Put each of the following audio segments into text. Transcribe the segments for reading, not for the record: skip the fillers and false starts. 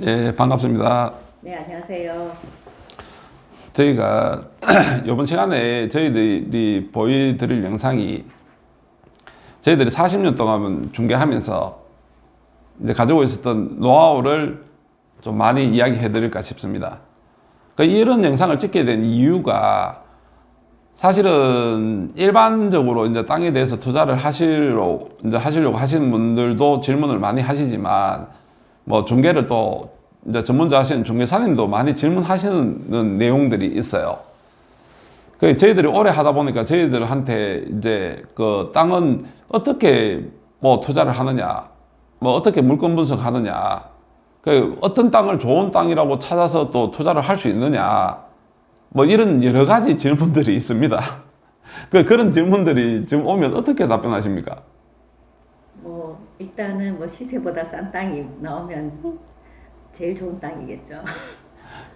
네, 반갑습니다. 네, 안녕하세요. 저희가 이번 시간에 저희들이 보여드릴 영상이 저희들이 40년 동안 중개하면서 이제 가지고 있었던 노하우를 좀 많이 이야기해 드릴까 싶습니다. 이런 영상을 찍게 된 이유가 사실은 일반적으로 이제 땅에 대해서 투자를 하시려고 하시는 분들도 질문을 많이 하시지만 뭐 중개를 또 이제 전문자 하시는 중개사님도 많이 질문하시는 내용들이 있어요. 저희들이 오래 하다 보니까 저희들한테 이제 그 땅은 어떻게 뭐 투자를 하느냐, 뭐 어떻게 물건 분석하느냐, 어떤 땅을 좋은 땅이라고 찾아서 또 투자를 할 수 있느냐, 뭐 이런 여러 가지 질문들이 있습니다. 그런 질문들이 지금 오면 어떻게 답변하십니까? 일단은 시세보다 싼 땅이 나오면 제일 좋은 땅이겠죠.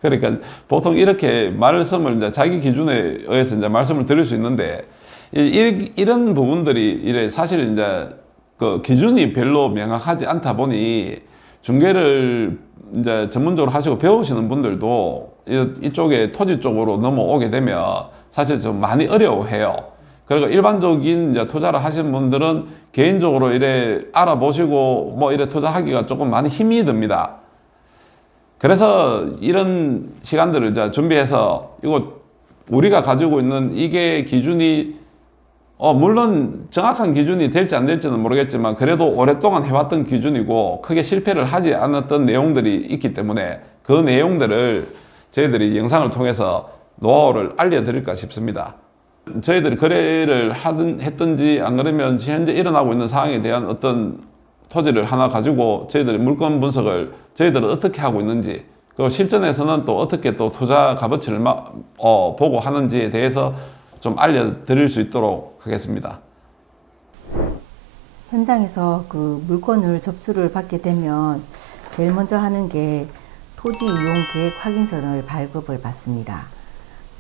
그러니까 보통 이렇게 말씀을 이제 자기 기준에 의해서 이제 말씀을 드릴 수 있는데 이런 부분들이 이래 사실 이제 그 기준이 별로 명확하지 않다 보니 중개를 이제 전문적으로 하시고 배우시는 분들도 이쪽에 토지 쪽으로 넘어오게 되면 사실 좀 많이 어려워해요. 그리고 일반적인 이제 투자를 하시는 분들은 개인적으로 이래 알아보시고 뭐 이래 투자하기가 조금 많이 힘이 듭니다. 그래서 이런 시간들을 이제 준비해서 이거 우리가 가지고 있는 이게 기준이 물론 정확한 기준이 될지 안 될지는 모르겠지만 그래도 오랫동안 해왔던 기준이고 크게 실패를 하지 않았던 내용들이 있기 때문에 그 내용들을 저희들이 영상을 통해서 노하우를 알려드릴까 싶습니다. 저희들이 거래를 했든지 안 그러면 현재 일어나고 있는 상황에 대한 어떤 토지를 하나 가지고 저희들이 물건 분석을 저희들은 어떻게 하고 있는지 그리고 실전에서는 또 어떻게 또 투자 값어치를 보고 하는지에 대해서 좀 알려드릴 수 있도록 하겠습니다. 현장에서 그 물건을 접수를 받게 되면 제일 먼저 하는 게 토지 이용 계획 확인서를 발급을 받습니다.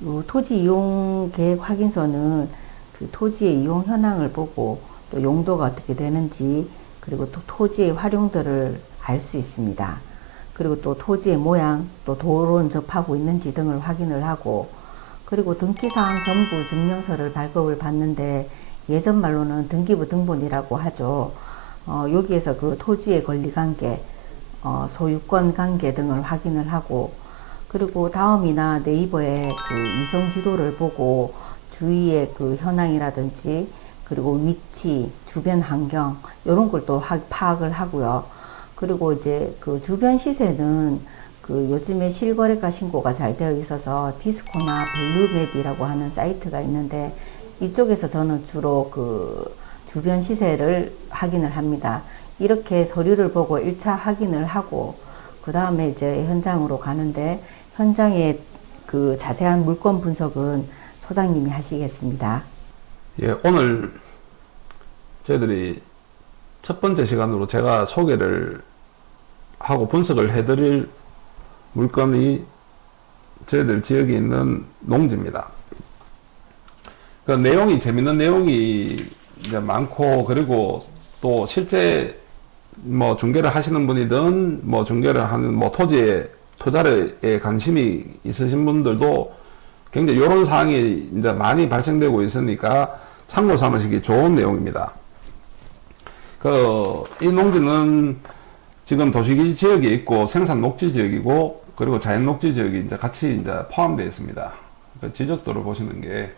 이 토지 이용 계획 확인서는 그 토지의 이용 현황을 보고 또 용도가 어떻게 되는지 그리고 또 토지의 활용도를 알 수 있습니다. 그리고 또 토지의 모양, 또 도로는 접하고 있는지 등을 확인을 하고 그리고 등기사항 전부 증명서를 발급을 받는데 예전 말로는 등기부 등본이라고 하죠. 여기에서 그 토지의 권리관계, 소유권 관계 등을 확인을 하고 그리고 다음이나 네이버에 그 위성 지도를 보고 주위의 그 현황이라든지 그리고 위치, 주변 환경 이런 걸 또 파악을 하고요. 그리고 이제 그 주변 시세는 그 요즘에 실거래가 신고가 잘 되어 있어서 디스코나 밸류맵이라고 하는 사이트가 있는데 이쪽에서 저는 주로 그 주변 시세를 확인을 합니다. 이렇게 서류를 보고 1차 확인을 하고 그 다음에 이제 현장으로 가는데 현장의 그 자세한 물건 분석은 소장님이 하시겠습니다. 예, 오늘 저희들이 첫 번째 시간으로 제가 소개를 하고 분석을 해드릴 물건이 저희들 지역에 있는 농지입니다. 그 내용이 재밌는 내용이 이제 많고 그리고 또 실제 뭐 중개를 하시는 분이든 뭐 중개를 하는 뭐 토지에 투자에 관심이 있으신 분들도 굉장히 이런 사항이 이제 많이 발생되고 있으니까 참고 삼으시기 좋은 내용입니다. 이 농지는 지금 도시기 지역에 있고 생산 녹지 지역이고 그리고 자연 녹지 지역이 이제 같이 이제 포함되어 있습니다. 지적도를 보시는 게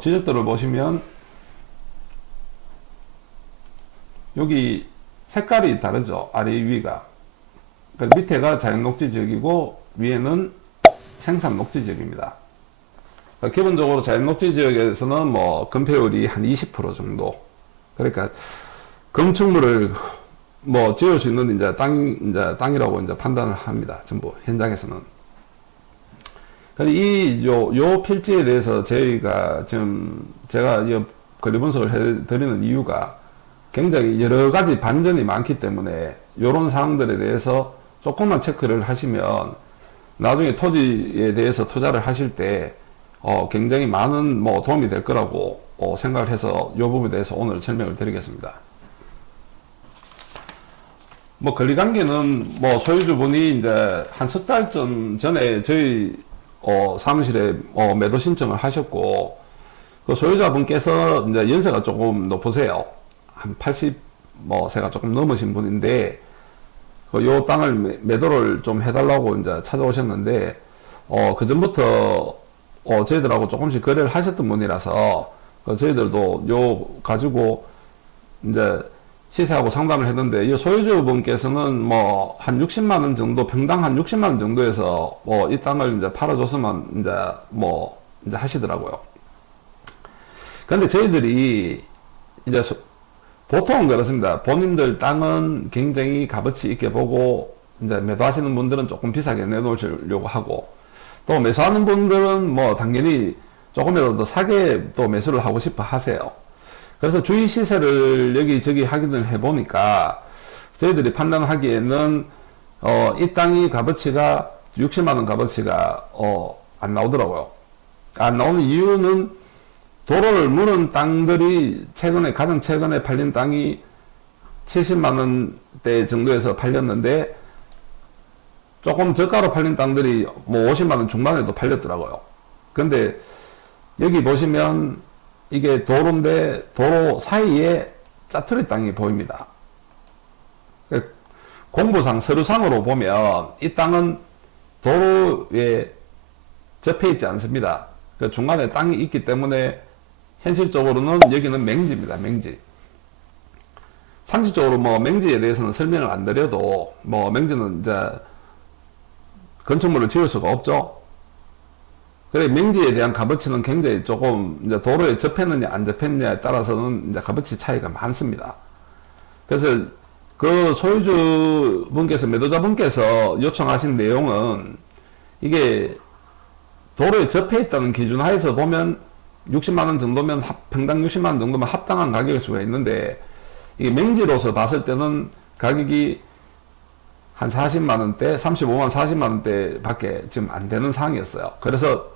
지적도를 보시면 여기 색깔이 다르죠. 아래 위가. 밑에가 자연 녹지 지역이고 위에는 생산 녹지 지역입니다. 기본적으로 자연 녹지 지역에서는 뭐 건폐율이 한 20% 정도. 그러니까 건축물을 뭐 지을 수 있는 이제 땅이라고 이제 판단을 합니다. 전부 현장에서는. 요 필지에 대해서 제가 이 거리 분석을 해드리는 이유가 굉장히 여러 가지 반전이 많기 때문에 이런 사항들에 대해서 조금만 체크를 하시면 나중에 토지에 대해서 투자를 하실 때 굉장히 많은 뭐 도움이 될 거라고 생각을 해서 이 부분에 대해서 오늘 설명을 드리겠습니다. 뭐 권리관계는 뭐 소유주분이 이제 한 석 달 전에 저희 사무실에 매도 신청을 하셨고, 그 소유자분께서 이제 연세가 조금 높으세요. 한 80세가 조금 넘으신 분인데, 요 땅을 매도를 좀 해달라고 이제 찾아오셨는데, 그 전부터 저희들하고 조금씩 거래를 하셨던 분이라서, 저희들도 요 가지고 이제 시세하고 상담을 했는데, 이 소유주분께서는 뭐 한 60만 원 정도, 평당 한 60만 원 정도에서 이 땅을 이제 팔아줬으면 이제 하시더라고요. 근데 저희들이 이제 보통은 그렇습니다. 본인들 땅은 굉장히 값어치 있게 보고 이제 매도하시는 분들은 조금 비싸게 내놓으시려고 하고, 또 매수하는 분들은 뭐 당연히 조금이라도 더 사게 또 매수를 하고 싶어 하세요. 그래서 주위 시세를 여기저기 확인을 해보니까 저희들이 판단하기에는 이 땅이 값어치가 60만 원 값어치가 안 나오더라고요. 안 나오는 이유는 도로를 무는 땅들이 가장 최근에 팔린 땅이 70만 원대 정도에서 팔렸는데, 조금 저가로 팔린 땅들이 뭐 50만 원 중반에도 팔렸더라고요. 근데 여기 보시면 이게 도로인데 도로 사이에 짜투리 땅이 보입니다. 공부상 서류상으로 보면 이 땅은 도로에 접해 있지 않습니다. 그 중간에 땅이 있기 때문에 현실적으로는 여기는 맹지입니다. 맹지. 상식적으로 뭐 맹지에 대해서는 설명을 안 드려도 뭐 맹지는 이제 건축물을 지을 수가 없죠. 그래, 맹지에 대한 값어치는 굉장히 조금 이제 도로에 접했느냐 안 접했느냐에 따라서는 이제 값어치 차이가 많습니다. 그래서 그 소유주분께서, 매도자분께서 요청하신 내용은 이게 도로에 접해 있다는 기준 하에서 보면 60만 원 정도면 평당 60만 원 정도면 합당한 가격일 수가 있는데, 이게 맹지로서 봤을 때는 가격이 한 40만 원대, 35만 40만 원대 밖에 지금 안 되는 상황이었어요. 그래서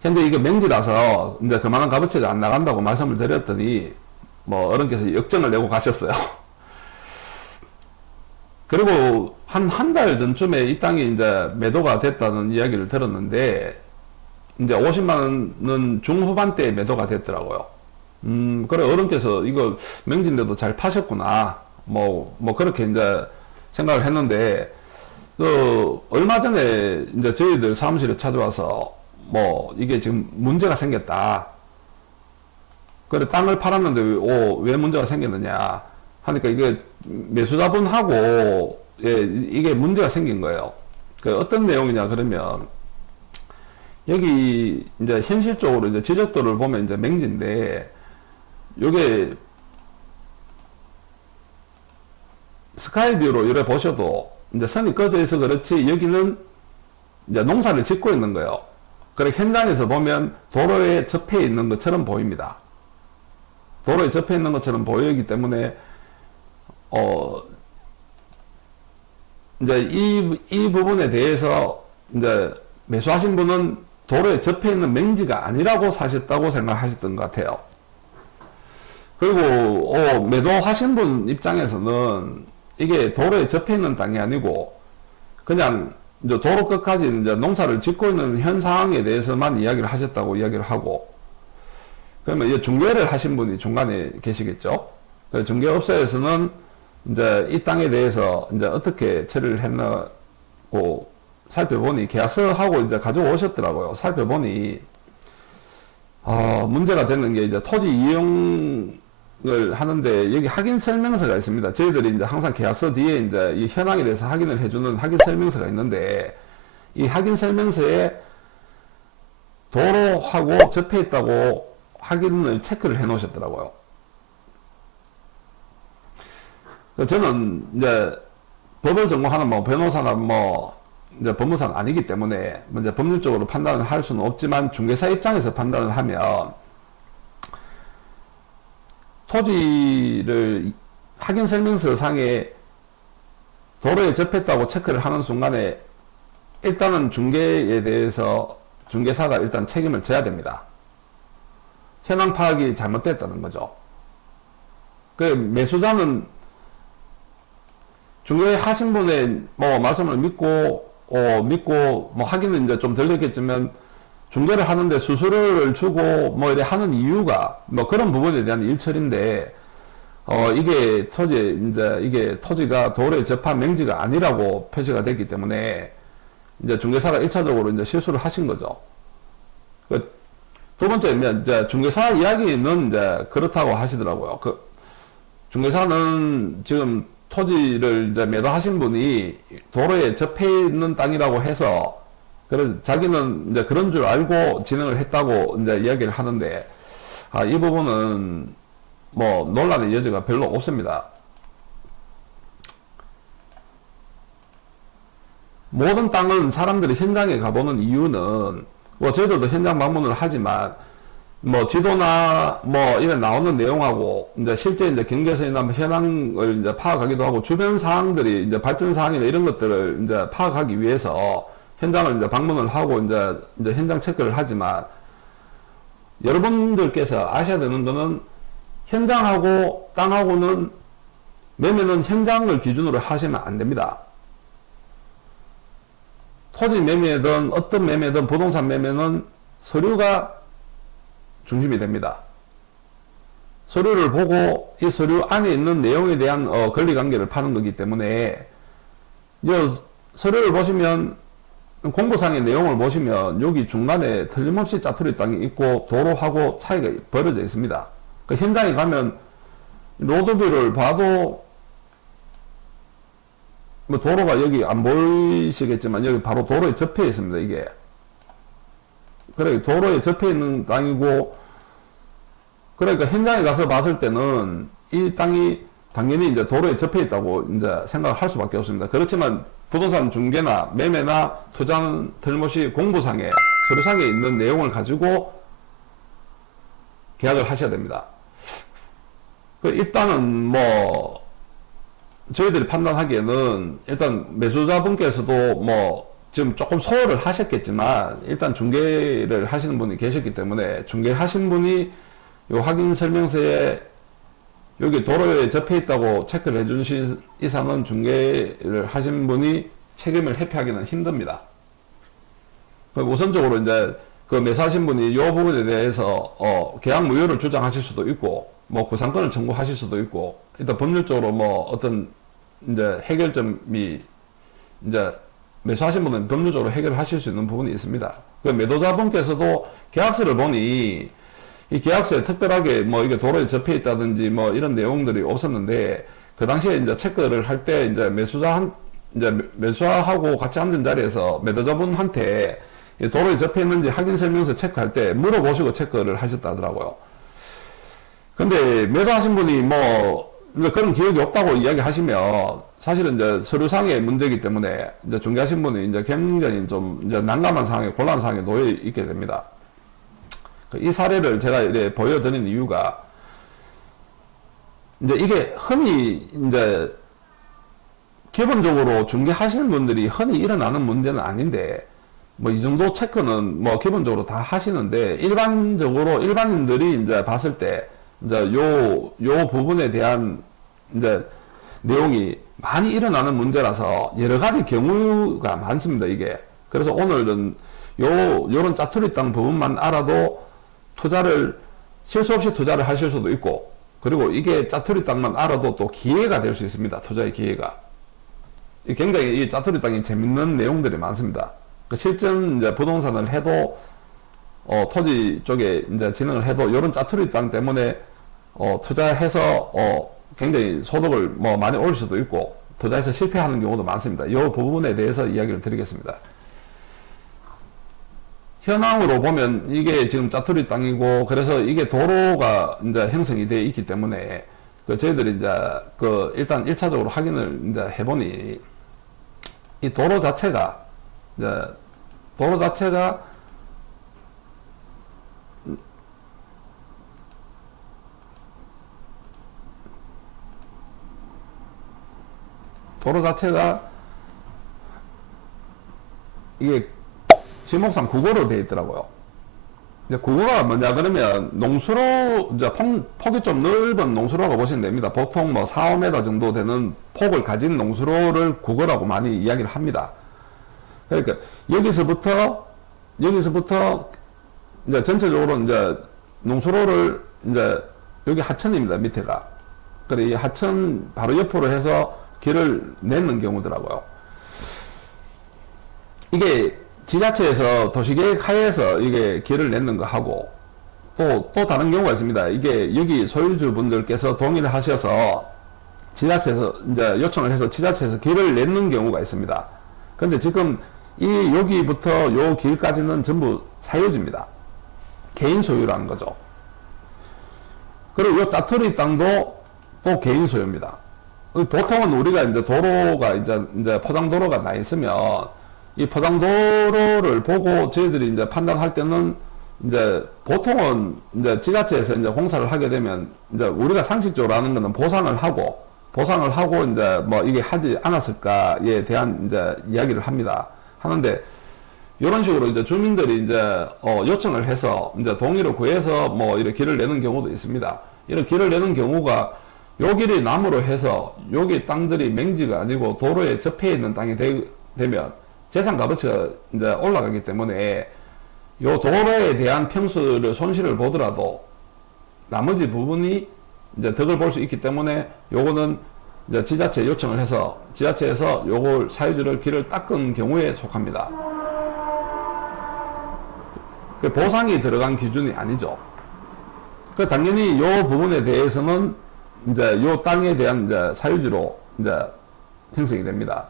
현재 이게 맹지라서 이제 그만한 값어치가 안 나간다고 말씀을 드렸더니 뭐 어른께서 역정을 내고 가셨어요. 그리고 한 달 전쯤에 이 땅이 이제 매도가 됐다는 이야기를 들었는데, 이제 50만 원은 중후반대에 매도가 됐더라고요. 그래, 어른께서 이거 맹지인데도 잘 파셨구나. 뭐 그렇게 이제 생각을 했는데, 얼마 전에 이제 저희들 사무실에 찾아와서 이게 지금 문제가 생겼다. 그래, 땅을 팔았는데 왜 문제가 생겼느냐 하니까 이게 매수자분하고 이게 문제가 생긴 거예요. 어떤 내용이냐 그러면, 여기 이제 현실적으로 이제 지적도를 보면 이제 맹지인데, 요게 스카이뷰로 이래 보셔도 이제 선이 꺼져 있어 그렇지 여기는 이제 농사를 짓고 있는 거예요. 그래, 현장에서 보면 도로에 접해 있는 것처럼 보입니다. 도로에 접해 있는 것처럼 보이기 때문에 이제 이 부분에 대해서 이제 매수하신 분은 도로에 접해 있는 맹지가 아니라고 사셨다고 생각하셨던 것 같아요. 그리고 매도하신 분 입장에서는 이게 도로에 접해 있는 땅이 아니고 그냥 이제 도로 끝까지 이제 농사를 짓고 있는 현 상황에 대해서만 이야기를 하셨다고 이야기를 하고, 그러면 이제 중개를 하신 분이 중간에 계시겠죠. 그 중개업소에서는 이제 이 땅에 대해서 이제 어떻게 처리를 했나고 살펴보니 계약서하고 이제 가져오셨더라고요. 살펴보니 문제가 되는 게 이제 토지 이용을 하는데 여기 확인 설명서가 있습니다. 저희들이 이제 항상 계약서 뒤에 이제 이 현황에 대해서 확인을 해주는 확인 설명서가 있는데, 이 확인 설명서에 도로하고 접해 있다고 확인을 체크를 해 놓으셨더라고요. 저는 이제 법을 전공하는 변호사나 이제 법무사는 아니기 때문에 이제 법률적으로 판단을 할 수는 없지만, 중개사 입장에서 판단을 하면 토지를 확인 설명서 상에 도로에 접했다고 체크를 하는 순간에 일단은 중개에 대해서 중개사가 일단 책임을 져야 됩니다. 현황 파악이 잘못됐다는 거죠. 그 매수자는 중개하신 분의 뭐 말씀을 믿고 뭐 하기는 이제 좀 들렸겠지만 중개를 하는데 수수료를 주고 뭐 이래 하는 이유가 뭐 그런 부분에 대한 일처리인데 이게 이게 토지가 도로에 접한 명지가 아니라고 표시가 됐기 때문에 이제 중개사가 1차적으로 이제 실수를 하신 거죠. 두 번째, 이제 중개사 이야기는 이제 그렇다고 하시더라고요. 중개사는 지금 토지를 이제 매도하신 분이 도로에 접해 있는 땅이라고 해서 그래서 자기는 이제 그런 줄 알고 진행을 했다고 이제 이야기를 하는데 이 부분은 뭐 논란의 여지가 별로 없습니다. 모든 땅은 사람들이 현장에 가보는 이유는 뭐 저희들도 현장 방문을 하지만 뭐 지도나 뭐 이런 나오는 내용하고 이제 실제 이제 경계선이나 뭐 현황을 이제 파악하기도 하고 주변 사항들이 이제 발전 사항이나 이런 것들을 이제 파악하기 위해서 현장을 이제 방문을 하고 이제 현장 체크를 하지만 여러분들께서 아셔야 되는 거는 현장하고 땅하고는 매매는 현장을 기준으로 하시면 안 됩니다. 토지 매매든 어떤 매매든 부동산 매매는 서류가 중심이 됩니다. 서류를 보고 이 서류 안에 있는 내용에 대한 권리관계를 파는 거기 때문에 이 서류를 보시면 공고상의 내용을 보시면 여기 중간에 틀림없이 짜투리 땅이 있고 도로하고 차이가 벌어져 있습니다. 그 현장에 가면 로드뷰를 봐도 뭐 도로가 여기 안 보이시겠지만 여기 바로 도로에 접해 있습니다. 이게 그래 도로에 접해 있는 땅이고 그러니까 현장에 가서 봤을 때는 이 땅이 당연히 이제 도로에 접해 있다고 이제 생각을 할 수밖에 없습니다. 그렇지만 부동산 중개나 매매나 투자는 틀림없이 공부상에 서류상에 있는 내용을 가지고 계약을 하셔야 됩니다. 일단은 뭐 저희들이 판단하기에는 일단 매수자분께서도 뭐 지금 조금 소홀을 하셨겠지만 일단 중개를 하시는 분이 계셨기 때문에 중개하신 분이 요 확인 설명서에 여기 도로에 접해 있다고 체크를 해주신 이상은 중개를 하신 분이 책임을 회피하기는 힘듭니다. 우선적으로 이제 그 매수하신 분이 이 부분에 대해서 계약 무효를 주장하실 수도 있고 뭐 구상권을 청구하실 수도 있고 일단 법률적으로 뭐 어떤 이제 해결점이 이제 매수하신 분은 법률적으로 해결을 하실 수 있는 부분이 있습니다. 그 매도자분께서도 계약서를 보니 이 계약서에 특별하게 뭐 이게 도로에 접해 있다든지 뭐 이런 내용들이 없었는데 그 당시에 이제 체크를 할 때 이제 매수하고 같이 앉은 자리에서 매도자분한테 도로에 접해 있는지 확인 설명서 체크할 때 물어보시고 체크를 하셨다 하더라고요. 근데 매도하신 분이 뭐 그런 기억이 없다고 이야기하시면 사실은 이제 서류상의 문제이기 때문에 이제 중개하신 분이 이제 굉장히 좀 이제 난감한 상황에 곤란한 상황에 놓여 있게 됩니다. 이 사례를 제가 이제 보여드린 이유가 이제 이게 흔히 이제 기본적으로 중개하시는 분들이 흔히 일어나는 문제는 아닌데 뭐 이 정도 체크는 뭐 기본적으로 다 하시는데 일반적으로 일반인들이 이제 봤을 때 이제 요 부분에 대한 이제 내용이 많이 일어나는 문제라서 여러 가지 경우가 많습니다, 이게. 그래서 오늘은 요런 짜투리 땅 부분만 알아도 투자를 실수 없이 투자를 하실 수도 있고 그리고 이게 짜투리 땅만 알아도 또 기회가 될 수 있습니다. 투자의 기회가. 굉장히 이 짜투리 땅이 재밌는 내용들이 많습니다. 실전 이제 부동산을 해도 토지 쪽에 이제 진행을 해도 이런 짜투리 땅 때문에 투자해서 굉장히 소득을 뭐 많이 올릴 수도 있고 투자해서 실패하는 경우도 많습니다. 이 부분에 대해서 이야기를 드리겠습니다. 현황으로 보면 이게 지금 짜투리 땅이고 그래서 이게 도로가 이제 형성이 되어 있기 때문에 저희들이 이제 일단 1차적으로 확인을 이제 해보니 이 도로 자체가 이게 지목상 국어로 되어 있더라고요. 이제 그거가 뭐냐 그러면 농수로 이제 폭이 좀 넓은 농수로가 보시면 됩니다. 보통 뭐 4, 5m 정도 되는 폭을 가진 농수로를 국어라고 많이 이야기를 합니다. 그러니까 여기서부터 이제 전체적으로 이제 농수로를 이제 여기 하천입니다. 밑에가. 그래 이 하천 바로 옆으로 해서 길을 내는 경우더라고요. 이게 지자체에서 도시계획 하에서 이게 길을 내는 거 하고 또 다른 경우가 있습니다. 이게 여기 소유주분들께서 동의를 하셔서 지자체에서 이제 요청을 해서 지자체에서 길을 내는 경우가 있습니다. 근데 지금 이 여기부터 요 길까지는 전부 사유지입니다. 개인 소유라는 거죠. 그리고 요 짜투리 땅도 또 개인 소유입니다. 보통은 우리가 이제 도로가 이제 포장도로가 나 있으면 이 포장도로를 보고 저희들이 이제 판단할 때는 이제 보통은 이제 지자체에서 이제 공사를 하게 되면 이제 우리가 상식적으로 하는 거는 보상을 하고 이제 뭐 이게 하지 않았을까에 대한 이제 이야기를 합니다. 하는데 이런 식으로 이제 주민들이 이제 요청을 해서 이제 동의를 구해서 뭐 이렇게 길을 내는 경우도 있습니다. 이런 길을 내는 경우가 요 길이 남으로 해서 여기 땅들이 맹지가 아니고 도로에 접해 있는 땅이 되면 재산 값어치가 이제 올라가기 때문에 요 도로에 대한 평수를 손실을 보더라도 나머지 부분이 이제 덕을 볼 수 있기 때문에 요거는 이제 지자체 요청을 해서 지자체에서 요걸 사유지를 길을 닦은 경우에 속합니다. 그 보상이 들어간 기준이 아니죠. 그 당연히 요 부분에 대해서는 이제 요 땅에 대한 이제 사유지로 이제 형성이 됩니다.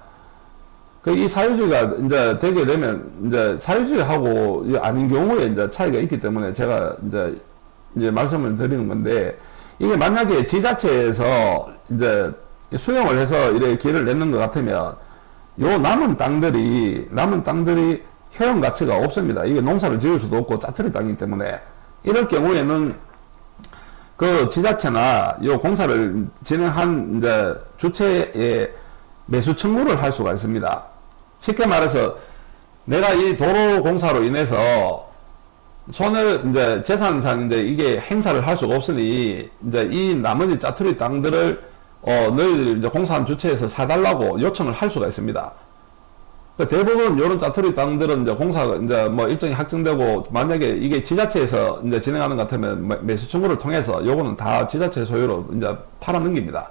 이 사유지가 이제 되게 되면 이제 사유지하고 아닌 경우에 이제 차이가 있기 때문에 제가 이제 말씀을 드리는 건데 이게 만약에 지자체에서 이제 수용을 해서 이렇게 길을 내는 것 같으면 요 남은 땅들이 효용 가치가 없습니다. 이게 농사를 지을 수도 없고 짜투리 땅이기 때문에 이럴 경우에는 그 지자체나 요 공사를 진행한 이제 주체에 매수 청구를 할 수가 있습니다. 쉽게 말해서 내가 이 도로 공사로 인해서 손을 이제 재산상 이제 이게 행사를 할 수가 없으니 이제 이 나머지 짜투리 땅들을 너희들 이제 공사한 주체에서 사달라고 요청을 할 수가 있습니다. 대부분 이런 짜투리 땅들은 이제 공사가 이제 뭐 일정이 확정되고 만약에 이게 지자체에서 이제 진행하는 것 같으면 매수 청구를 통해서 요거는 다 지자체 소유로 이제 팔아 넘깁니다.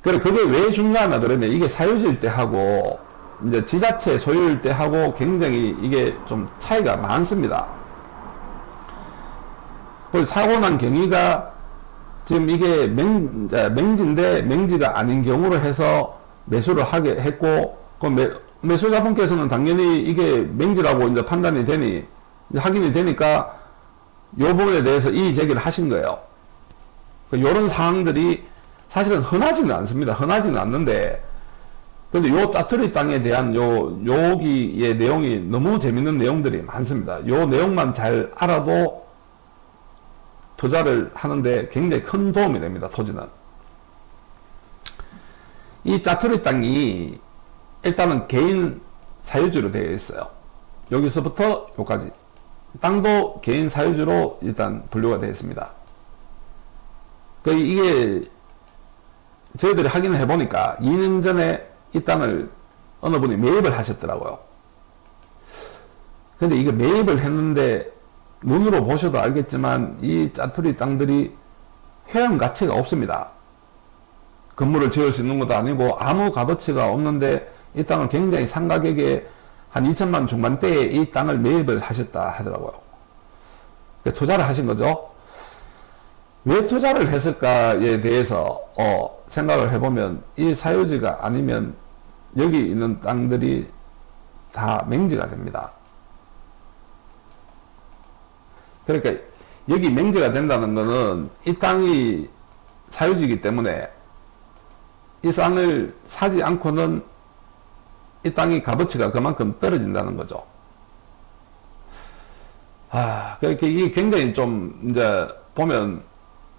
그래 그게 왜 중요하나 그러면 이게 사유지일 때 하고 이제 지자체 소유일 때 하고 굉장히 이게 좀 차이가 많습니다. 사고 난 경위가 지금 이게 맹지인데 맹지가 아닌 경우로 해서 매수를 하게 했고 그 매수자분께서는 당연히 이게 맹지라고 이제 판단이 되니 이제 확인이 되니까 요 부분에 대해서 이의 제기를 하신 거예요. 요런 사항들이 사실은 흔하지는 않습니다. 흔하지는 않는데 근데 요 짜투리 땅에 대한 여기의 내용이 너무 재밌는 내용들이 많습니다. 요 내용만 잘 알아도 투자를 하는데 굉장히 큰 도움이 됩니다. 토지는. 이 짜투리 땅이 일단은 개인 사유지로 되어 있어요. 여기서부터 여기까지. 땅도 개인 사유지로 일단 분류가 되어 있습니다. 이게 저희들이 확인을 해보니까 2년 전에 이 땅을 어느 분이 매입을 하셨더라고요. 근데 이게 매입을 했는데 눈으로 보셔도 알겠지만 이 짜투리 땅들이 효용 가치가 없습니다. 건물을 지을 수 있는 것도 아니고 아무 값어치가 없는데 이 땅을 굉장히 상가격에 한 2천만 중반대에 이 땅을 매입을 하셨다 하더라고요. 투자를 하신 거죠. 왜 투자를 했을까에 대해서 생각을 해보면 이 사유지가 아니면 여기 있는 땅들이 다 맹지가 됩니다. 그러니까 여기 맹지가 된다는 거는 이 땅이 사유지이기 때문에 이 땅을 사지 않고는 이 땅이 값어치가 그만큼 떨어진다는 거죠. 그러니까 이게 굉장히 좀 이제 보면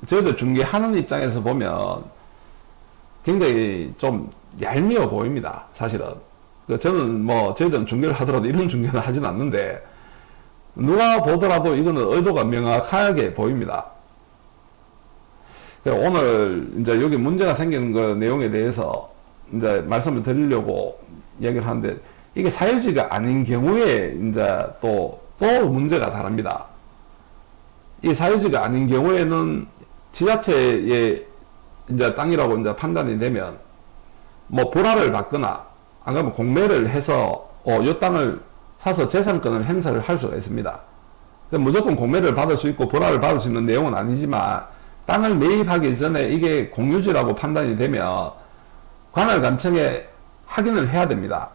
저희들 중개하는 입장에서 보면 굉장히 좀 얄미워 보입니다. 사실은. 저는 뭐 저희들은 중개를 하더라도 이런 중개는 하진 않는데 누가 보더라도 이거는 의도가 명확하게 보입니다. 오늘 이제 여기 문제가 생기는 그 내용에 대해서 이제 말씀을 드리려고 얘기를 하는데, 이게 사유지가 아닌 경우에 이제 또 문제가 다릅니다. 이 사유지가 아닌 경우에는 지자체의 이제 땅이라고 이제 판단이 되면 뭐 불화를 받거나 안 그러면 공매를 해서 이 땅을 사서 재산권을 행사를 할 수가 있습니다. 무조건 공매를 받을 수 있고 불화를 받을 수 있는 내용은 아니지만, 땅을 매입하기 전에 이게 공유지라고 판단이 되면 관할관청에 확인을 해야 됩니다.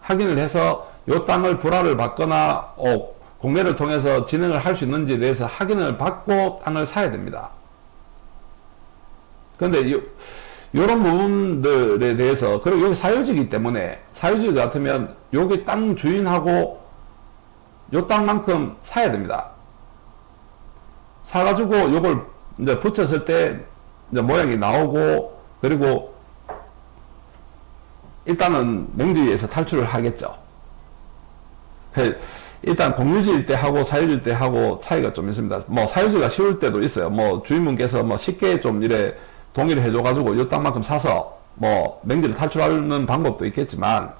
확인을 해서 이 땅을 불화를 받거나 공매를 통해서 진행을 할 수 있는지에 대해서 확인을 받고 땅을 사야 됩니다. 그런데 이런 부분들에 대해서, 그리고 여기 사유지이기 때문에, 사유지 같으면 여기 땅 주인하고 요 땅만큼 사야 됩니다. 사가지고 요걸 이제 붙였을 때 이제 모양이 나오고, 그리고 일단은 맹지에서 탈출을 하겠죠. 일단 공유지일 때 하고 사유지일 때 하고 차이가 좀 있습니다. 뭐 사유지가 쉬울 때도 있어요. 뭐 주인분께서 뭐 쉽게 좀 이래 동의를 해줘가지고 이 땅만큼 사서 뭐 맹지를 탈출하는 방법도 있겠지만,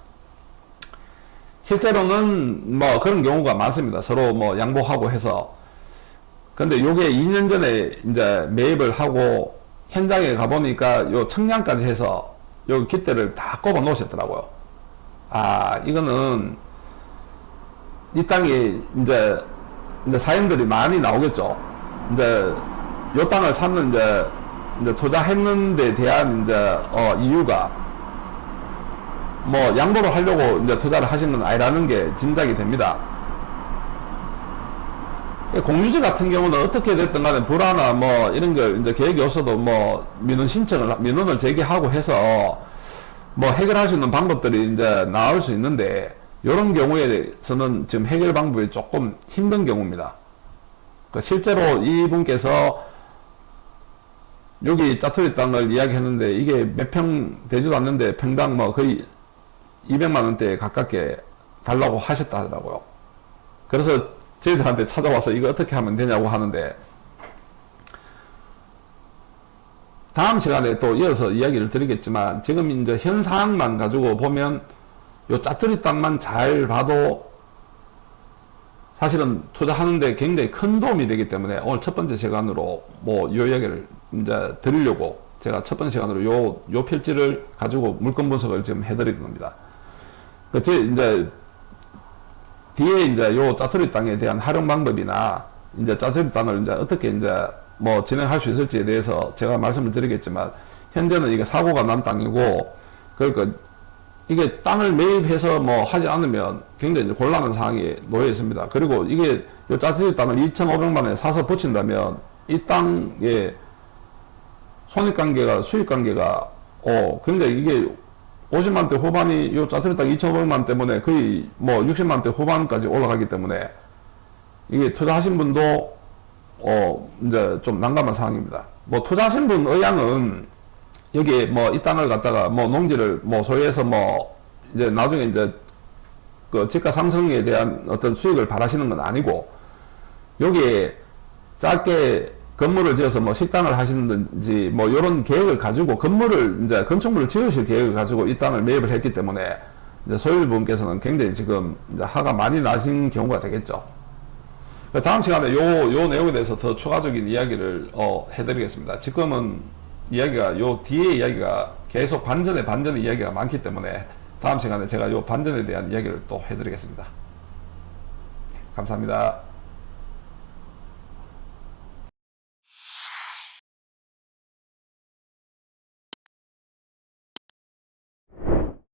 실제로는 뭐 그런 경우가 많습니다. 서로 뭐 양보하고 해서. 근데 요게 2년 전에 이제 매입을 하고 현장에 가보니까 요 청량까지 해서 요 깃대를 다 꼽아 놓으셨더라고요. 아, 이거는 이 땅이 이제 사연들이 많이 나오겠죠. 이제 요 땅을 샀는 이제 투자했는 데 대한 이제 이유가 뭐 양보를 하려고 이제 투자를 하신 건 아니라는 게 짐작이 됩니다. 공유지 같은 경우는 어떻게 됐든 간에 불화나 뭐 이런 걸 이제 계획이 없어도 뭐 민원을 제기하고 해서 뭐 해결할 수 있는 방법들이 이제 나올 수 있는데, 이런 경우에서는 지금 해결 방법이 조금 힘든 경우입니다. 실제로 이분께서 여기 짜투리 땅을 이야기했는데, 이게 몇 평 되지도 않는데 평당 뭐 거의 200만원대 가깝게 달라고 하셨다 하더라고요. 그래서 저희들한테 찾아와서 이거 어떻게 하면 되냐고 하는데, 다음 시간에 또 이어서 이야기를 드리겠지만, 지금 이제 현 상황만 가지고 보면 요 짜투리 땅만 잘 봐도 사실은 투자하는데 굉장히 큰 도움이 되기 때문에, 오늘 첫 번째 시간으로 뭐 요 이야기를 이제 드리려고 제가 첫 번째 시간으로 요 필지를 가지고 물건 분석을 지금 해드리는 겁니다. 이제 뒤에 이제 요 짜투리 땅에 대한 활용 방법이나 이제 짜투리 땅을 이제 어떻게 이제 뭐 진행할 수 있을지에 대해서 제가 말씀을 드리겠지만, 현재는 이게 사고가 난 땅이고, 그러니까 이게 땅을 매입해서 뭐 하지 않으면 굉장히 이제 곤란한 상황에 놓여 있습니다. 그리고 이게 요 짜투리 땅을 2,500만원에 사서 붙인다면 이 땅의 손익관계가, 수익관계가 굉장히 이게 50만대 후반이 요 짜투리 땅 2,500만 때문에 거의 뭐 60만대 후반까지 올라가기 때문에, 이게 투자하신 분도 이제 좀 난감한 상황입니다. 뭐 투자하신 분 의향은 여기에 뭐 이 땅을 갖다가 뭐 농지를 뭐 소유해서 뭐 이제 나중에 이제 그 집가 상승에 대한 어떤 수익을 바라시는 건 아니고, 여기에 짧게 건물을 지어서 뭐 식당을 하시는지 뭐 이런 계획을 가지고 건물을 이제 건축물을 지으실 계획을 가지고 이 땅을 매입을 했기 때문에, 이제 소유분께서는 굉장히 지금 이제 화가 많이 나신 경우가 되겠죠. 다음 시간에 요 내용에 대해서 더 추가적인 이야기를 해드리겠습니다. 지금은 이야기가 요 뒤에 이야기가 계속 반전의 이야기가 많기 때문에, 다음 시간에 제가 요 반전에 대한 이야기를 또 해드리겠습니다. 감사합니다.